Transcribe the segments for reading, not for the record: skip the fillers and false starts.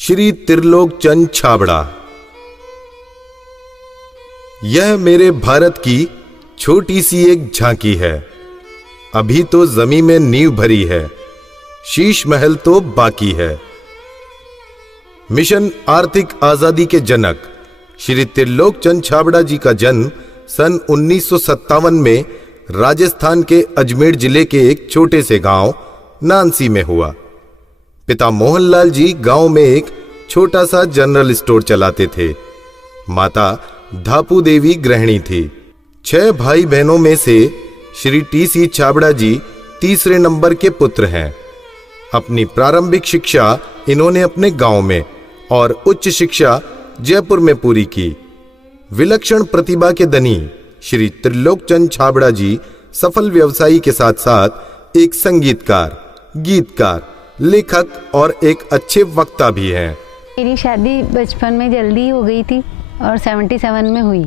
श्री त्रिलोक चंद छाबड़ा। यह मेरे भारत की छोटी सी एक झांकी है। अभी तो जमीन में नींव भरी है, शीश महल तो बाकी है। मिशन आर्थिक आजादी के जनक श्री त्रिलोक चंद छाबड़ा जी का जन्म सन 1957 में राजस्थान के अजमेर जिले के एक छोटे से गांव नानसी में हुआ। पिता मोहनलाल जी गांव में एक छोटा सा जनरल स्टोर चलाते थे। माता धापू देवी गृहिणी थी। 6 भाई बहनों में से श्री टी.सी. छाबड़ा जी तीसरे नंबर के पुत्र हैं। अपनी प्रारंभिक शिक्षा इन्होंने अपने गांव में और उच्च शिक्षा जयपुर में पूरी की। विलक्षण प्रतिभा के धनी श्री त्रिलोक चंद छाबड़ा जी सफल व्यवसायी के साथ साथ एक संगीतकार, गीतकार, लेखक और एक अच्छे वक्ता भी हैं। मेरी शादी बचपन में जल्दी हो गई थी और 77 में हुई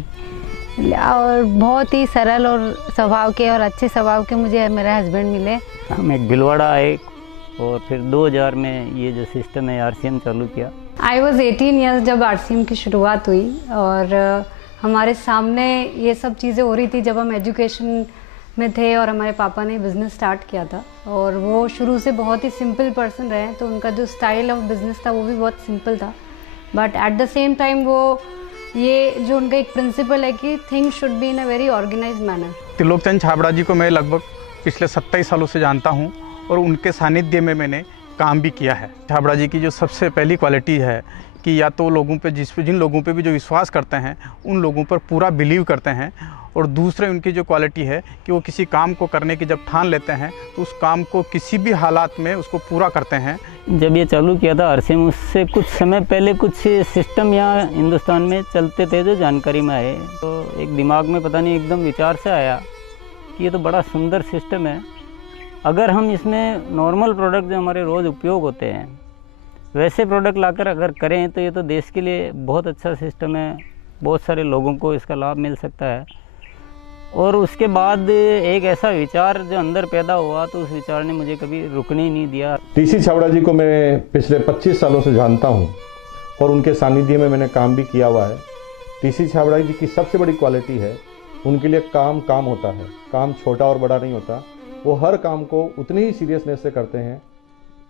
और बहुत ही सरल और स्वभाव के और अच्छे स्वभाव के मुझे मेरे हस्बैंड मिले। हम एक भिलवाड़ा आए और फिर 2000 में ये जो सिस्टम है आरसीएम चालू किया। आई वॉज 18 ईयर्स जब आरसीएम की शुरुआत हुई और हमारे सामने ये सब चीज़ें हो रही थी जब हम एजुकेशन में थे और हमारे पापा ने बिज़नेस स्टार्ट किया था और वो शुरू से बहुत ही सिंपल पर्सन रहे, तो उनका जो स्टाइल ऑफ बिज़नेस था वो भी बहुत सिंपल था। But at the same time वो ये जो उनका एक प्रिंसिपल है कि things should be in a very organised manner. Trilok Chand Chhabra ji को मैं लगभग पिछले 27 सालों से जानता हूँ और उनके सानिध्य में मैंने काम भी किया है। छाबड़ा जी की जो सबसे पहली क्वालिटी है कि या तो लोगों पे जिन लोगों पे भी जो विश्वास करते हैं उन लोगों पर पूरा बिलीव करते हैं, और दूसरे उनकी जो क्वालिटी है कि वो किसी काम को करने की जब ठान लेते हैं तो उस काम को किसी भी हालात में उसको पूरा करते हैं। जब ये चालू किया था आरसीएम, उससे कुछ समय पहले कुछ सिस्टम यहाँ हिंदुस्तान में चलते थे जो जानकारी में आए, तो एक दिमाग में पता नहीं एकदम विचार से आया कि ये तो बड़ा सुंदर सिस्टम है। अगर हम इसमें नॉर्मल प्रोडक्ट जो हमारे रोज़ उपयोग होते हैं वैसे प्रोडक्ट लाकर अगर करें तो ये तो देश के लिए बहुत अच्छा सिस्टम है, बहुत सारे लोगों को इसका लाभ मिल सकता है। और उसके बाद एक ऐसा विचार जो अंदर पैदा हुआ तो उस विचार ने मुझे कभी रुकने ही नहीं दिया। टी.सी. छाबड़ा जी को मैं पिछले 25 सालों से जानता हूं और उनके सानिध्य में मैंने काम भी किया हुआ है। टी.सी. छाबड़ा जी की सबसे बड़ी क्वालिटी है उनके लिए काम होता है। काम छोटा और बड़ा नहीं होता, वो हर काम को उतनी ही सीरियसनेस से करते हैं,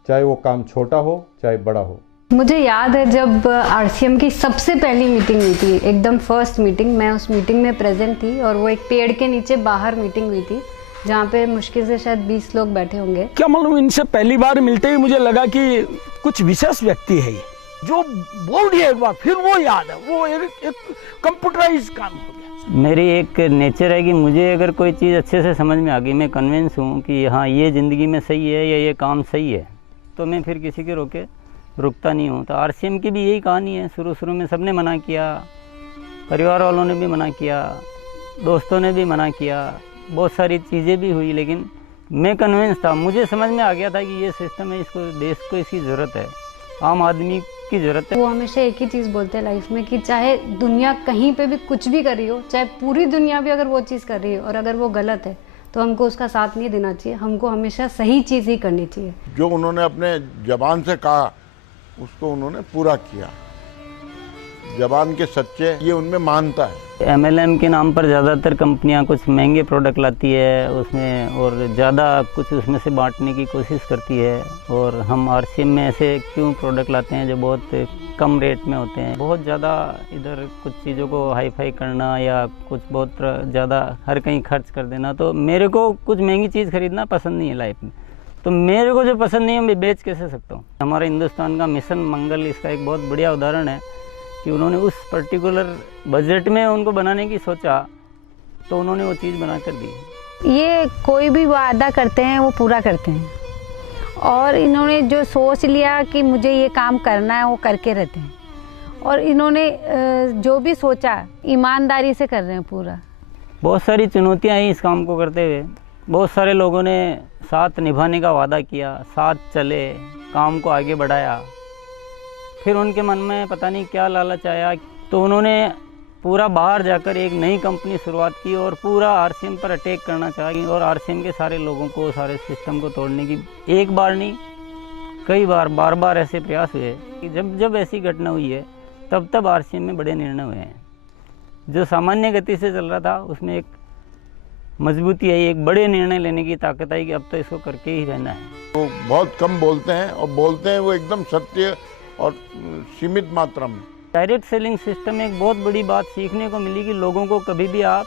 चाहे वो काम छोटा हो चाहे बड़ा हो। मुझे याद है जब आरसीएम की सबसे पहली मीटिंग हुई थी, एकदम फर्स्ट मीटिंग, मैं उस मीटिंग में प्रेजेंट थी और वो एक पेड़ के नीचे बाहर मीटिंग हुई थी जहाँ पे मुश्किल से शायद 20 लोग बैठे होंगे। क्या मालूम, इनसे पहली बार मिलते ही मुझे लगा कि कुछ विशेष व्यक्ति है जो बोल दिया एक बार फिर वो याद है, वो एक कंप्यूटराइज काम हो गया। मेरी एक नेचर है कि मुझे अगर कोई चीज़ अच्छे से समझ में आ गई, मैं कन्विंस हूँ कि हाँ ये ज़िंदगी में सही है या ये काम सही है, तो मैं फिर किसी के रोके रुकता नहीं हूँ। तो आरसीएम की भी यही कहानी है। शुरू में सबने मना किया, परिवार वालों ने भी मना किया, दोस्तों ने भी मना किया, बहुत सारी चीज़ें भी हुई, लेकिन मैं कन्विंस था, मुझे समझ में आ गया था कि ये सिस्टम है, इसको देश को इसकी ज़रूरत है, आम आदमी की ज़रूरत है। वो हमेशा एक ही चीज़ बोलते हैं लाइफ में कि चाहे दुनिया कहीं पे भी कुछ भी कर रही हो, चाहे पूरी दुनिया भी अगर वो चीज़ कर रही है और अगर वो गलत है तो हमको उसका साथ नहीं देना चाहिए, हमको हमेशा सही चीज़ ही करनी चाहिए। जो उन्होंने अपने जबान से कहा उसको उन्होंने पूरा किया। जबान के सच्चे ये उनमें मानता है। एमएलएम के नाम पर ज़्यादातर कंपनियां कुछ महंगे प्रोडक्ट लाती है उसमें और ज़्यादा कुछ उसमें से बांटने की कोशिश करती है, और हम आरसीएम में ऐसे क्यों प्रोडक्ट लाते हैं जो बहुत कम रेट में होते हैं। बहुत ज़्यादा इधर कुछ चीज़ों को हाई फाई करना या कुछ बहुत ज़्यादा हर कहीं खर्च कर देना, तो मेरे को कुछ महंगी चीज़ खरीदना पसंद नहीं है लाइफ में। तो मेरे को जो पसंद नहीं है मैं बेच कैसे सकता हूँ। हमारे हिंदुस्तान का मिशन मंगल इसका एक बहुत बढ़िया उदाहरण है कि उन्होंने उस पर्टिकुलर बजट में उनको बनाने की सोचा तो उन्होंने वो चीज़ बना कर दी। ये कोई भी वादा करते हैं वो पूरा करते हैं और इन्होंने जो सोच लिया कि मुझे ये काम करना है वो करके रहते हैं, और इन्होंने जो भी सोचा ईमानदारी से कर रहे हैं पूरा। बहुत सारी चुनौतियाँ आई इस काम को करते हुए। बहुत सारे लोगों ने साथ निभाने का वादा किया, साथ चले, काम को आगे बढ़ाया, फिर उनके मन में पता नहीं क्या लालच आया तो उन्होंने पूरा बाहर जाकर एक नई कंपनी शुरुआत की और पूरा आरसीएम पर अटैक करना चाहिए और आरसीएम के सारे लोगों को, सारे सिस्टम को तोड़ने की एक बार नहीं कई बार बार ऐसे प्रयास हुए कि जब ऐसी घटना हुई है तब आरसीएम में बड़े निर्णय हुए हैं। जो सामान्य गति से चल रहा था उसमें एक मजबूती आई, एक बड़े निर्णय लेने की ताकत आई कि अब तो इसको करके ही रहना है। वो बहुत कम बोलते हैं और बोलते हैं वो एकदम सत्य और सीमित मात्रा में। डायरेक्ट सेलिंग सिस्टम में एक बहुत बड़ी बात सीखने को मिली कि लोगों को कभी भी आप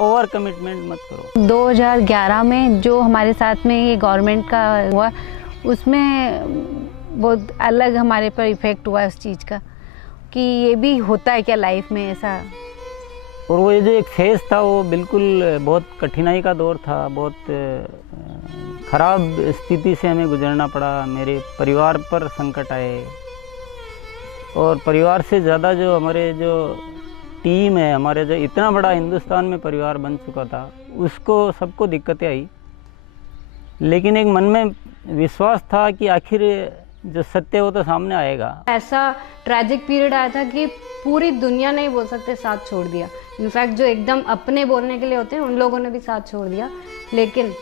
ओवर कमिटमेंट मत करो। 2011 में जो हमारे साथ में ये गवर्नमेंट का हुआ उसमें बहुत अलग हमारे पर इफ़ेक्ट हुआ उस चीज़ का कि ये भी होता है क्या लाइफ में ऐसा। और वो ये जो एक फेज़ था वो बिल्कुल बहुत कठिनाई का दौर था, बहुत ख़राब स्थिति से हमें गुजरना पड़ा। मेरे परिवार पर संकट आए और परिवार से ज़्यादा जो हमारे जो टीम है, हमारे जो इतना बड़ा हिंदुस्तान में परिवार बन चुका था, उसको सबको दिक्कतें आई। लेकिन एक मन में विश्वास था कि आखिर जो सत्य हो तो सामने आएगा। ऐसा ट्रैजिक पीरियड आया था कि पूरी दुनिया ने ही बोल सकते साथ छोड़ दिया। इनफैक्ट जो एकदम अपने बोलने के लिए होते हैं उन लोगों ने भी साथ छोड़ दिया। लेकिन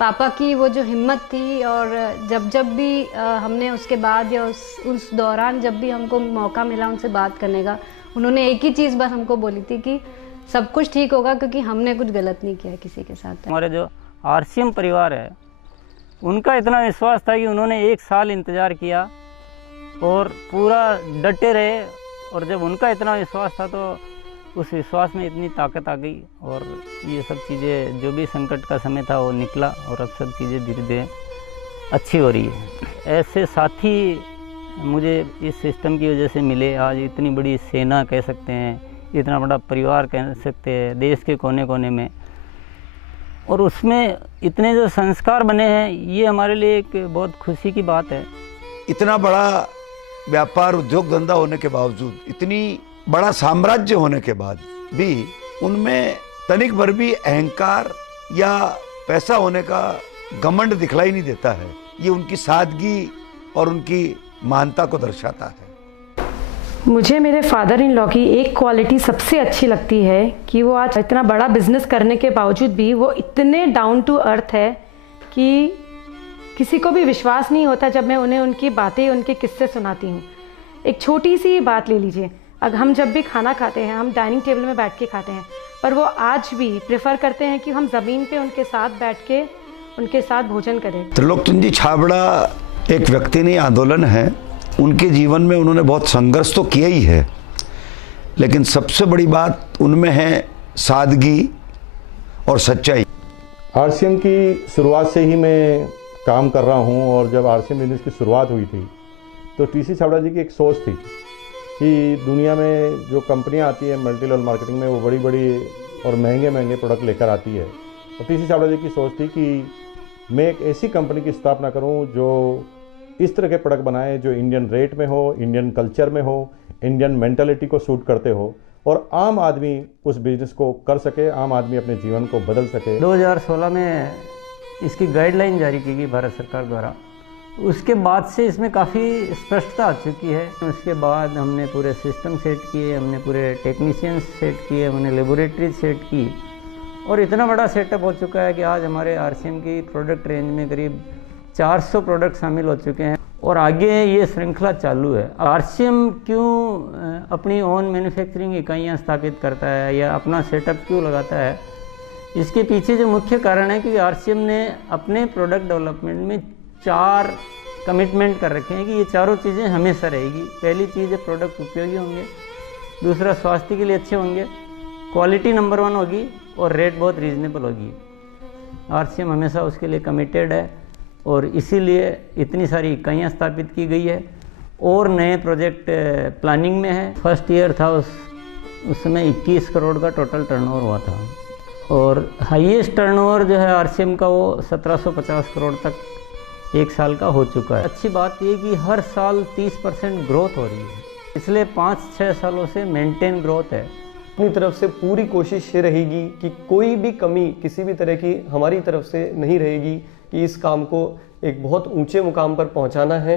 पापा की वो जो हिम्मत थी और जब भी हमने उसके बाद या उस दौरान जब भी हमको मौका मिला उनसे बात करने का, उन्होंने एक ही चीज़ बस हमको बोली थी कि सब कुछ ठीक होगा क्योंकि हमने कुछ गलत नहीं किया किसी के साथ। हमारे जो आरसीएम परिवार है उनका इतना विश्वास था कि उन्होंने 1 साल इंतज़ार किया और पूरा डटे रहे। और जब उनका इतना विश्वास था तो उस विश्वास में इतनी ताकत आ गई और ये सब चीज़ें, जो भी संकट का समय था वो निकला और अब सब चीज़ें धीरे धीरे अच्छी हो रही है। ऐसे साथी मुझे इस सिस्टम की वजह से मिले। आज इतनी बड़ी सेना कह सकते हैं, इतना बड़ा परिवार कह सकते हैं देश के कोने कोने में, और उसमें इतने जो संस्कार बने हैं, ये हमारे लिए एक बहुत खुशी की बात है। इतना बड़ा व्यापार उद्योग धंधा होने के बावजूद, इतनी बड़ा साम्राज्य होने के बाद भी उनमें तनिक भर भी अहंकार या पैसा होने का घमंड दिखलाई नहीं देता है। ये उनकी सादगी और उनकी महानता को दर्शाता है। मुझे मेरे फादर इन लॉ की एक क्वालिटी सबसे अच्छी लगती है कि वो आज इतना बड़ा बिजनेस करने के बावजूद भी वो इतने डाउन टू अर्थ है कि किसी को भी विश्वास नहीं होता जब मैं उन्हें उनकी बातें, उनके किस्से सुनाती हूँ। एक छोटी सी बात ले लीजिए, अगर हम जब भी खाना खाते हैं हम डाइनिंग टेबल में बैठ के खाते हैं, पर वो आज भी प्रेफर करते हैं कि हम ज़मीन पे उनके साथ बैठ के उनके साथ भोजन करें। त्रिलोकचंद जी छाबड़ा एक व्यक्ति नहीं, आंदोलन है। उनके जीवन में उन्होंने बहुत संघर्ष तो किया ही है, लेकिन सबसे बड़ी बात उनमें है सादगी और सच्चाई। आरसीएम की शुरुआत से ही मैं काम कर रहा हूं और जब आरसीएम बिजनेस की शुरुआत हुई थी तो टीसी छाबड़ा जी की एक सोच थी कि दुनिया में जो कंपनियां आती है मल्टी लेवल मार्केटिंग में, वो बड़ी बड़ी और महंगे महंगे प्रोडक्ट लेकर आती है। और टीसी छाबड़ा जी की सोच थी कि मैं एक ऐसी कंपनी की स्थापना करूं जो इस तरह के प्रोडक्ट बनाए जो इंडियन रेट में हो, इंडियन कल्चर में हो, इंडियन मेंटालिटी को सूट करते हो और आम आदमी उस बिजनेस को कर सके, आम आदमी अपने जीवन को बदल सके। 2016 में इसकी गाइडलाइन जारी की गई भारत सरकार द्वारा। उसके बाद से इसमें काफ़ी स्पष्टता आ चुकी है। उसके बाद हमने पूरे सिस्टम सेट किए, हमने पूरे टेक्नीशियंस सेट किए, हमने लेबोरेटरी सेट की और इतना बड़ा सेटअप हो चुका है कि आज हमारे आरसीएम की प्रोडक्ट रेंज में करीब 400 प्रोडक्ट शामिल हो चुके हैं और आगे ये श्रृंखला चालू है। आरसीएम क्यों अपनी ओन मैन्युफैक्चरिंग इकाइयाँ स्थापित करता है या अपना सेटअप क्यों लगाता है, इसके पीछे जो मुख्य कारण है कि आरसीएम ने अपने प्रोडक्ट डेवलपमेंट में 4 कमिटमेंट कर रखे हैं कि ये चारों चीज़ें हमेशा रहेगी। पहली चीज़ है प्रोडक्ट उपयोगी होंगे, दूसरा स्वास्थ्य के लिए अच्छे होंगे, क्वालिटी नंबर 1 होगी और रेट बहुत रीजनेबल होगी। आरसीएम हमेशा उसके लिए कमिटेड है और इसीलिए इतनी सारी इकाइयाँ स्थापित की गई है और नए प्रोजेक्ट प्लानिंग में है। फर्स्ट ईयर था उस समय 21 करोड़ का टोटल टर्नओवर हुआ था और हाईएस्ट टर्नओवर जो है आरसीएम का वो 1750 करोड़ तक एक साल का हो चुका है। अच्छी बात ये कि हर साल 30% ग्रोथ हो रही है, इसलिए 5-6 सालों से मेंटेन ग्रोथ है। अपनी तरफ से पूरी कोशिश ये रहेगी कि कोई भी कमी किसी भी तरह की हमारी तरफ से नहीं रहेगी कि इस काम को एक बहुत ऊंचे मुकाम पर पहुंचाना है।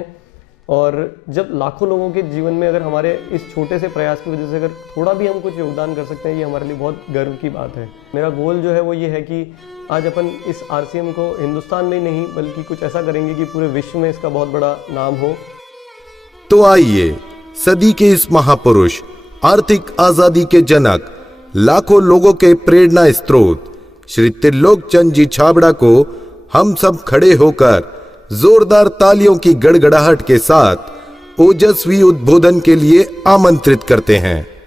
और जब लाखों लोगों के जीवन में अगर हमारे इस छोटे से प्रयास की वजह से अगर थोड़ा भी हम कुछ योगदान कर सकते हैं, ये हमारे लिए बहुत गर्व की बात है। मेरा गोल जो है वो ये है कि आज अपन इस RCM को हिंदुस्तान में नहीं बल्कि कुछ ऐसा करेंगे कि पूरे विश्व में इसका बहुत बड़ा नाम हो। तो आइए सदी के इस महापुरुष, आर्थिक आजादी के जनक, लाखों लोगों के प्रेरणा स्रोत श्री त्रिलोक चंद जी छाबड़ा को हम सब खड़े होकर जोरदार तालियों की गड़गड़ाहट के साथ ओजस्वी उद्बोधन के लिए आमंत्रित करते हैं।